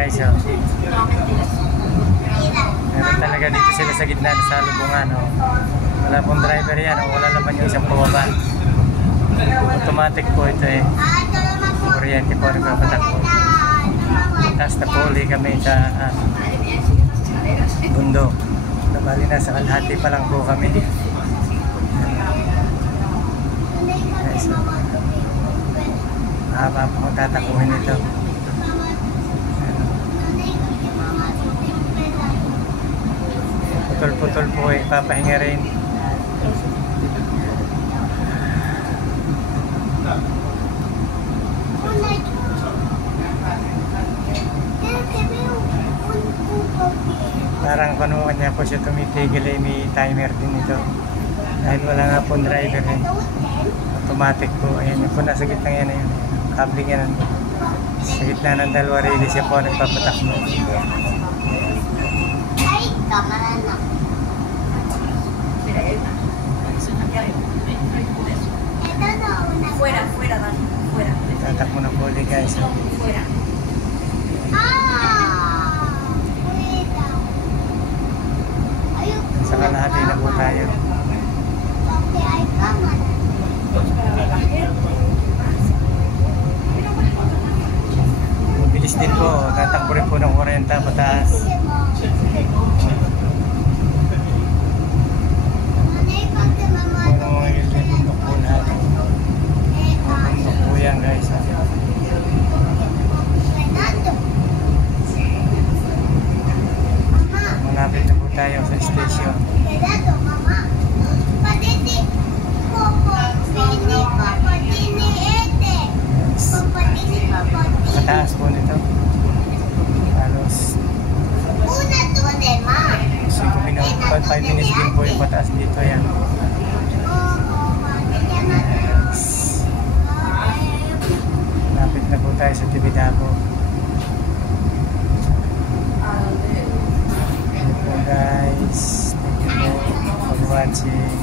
Guys, oh. Meron talaga dito sila sa gitna sa lubungan. Oh. Wala pong driver yan. Oh. Wala naman yung isang pababa. Automatic po ito eh. Kuryente po nagpapatakbo. Tapos napuli kami sa bundok. Nabali na sa kalahati pa lang po kami. Guys, oh. Mahaba po kung tatakuhin ito. Putol-putol po eh, papahinga rin. Parang panuwan niya po siya tumitigil eh, may timer din ito. Dahil wala nga pong driver eh. Automatic po, ayan yung po nasa gitna yan eh. Kabling yan. Sa gitna ng dalawa rin siya po nagpapatakbo. Fuera, fuera, Dani, fuera. Tatakbo na po ulit guys. Fuera. Sa kalahati na po tayo. Mabilis din po, tatakbo rin po ng 40 pataas. Malapit na po tayo sa station. Mataas po nito. Halos 5 minutes din po yung mataas dito yan. Malapit na po tayo sa Tibidabo. Guys, thank you for watching.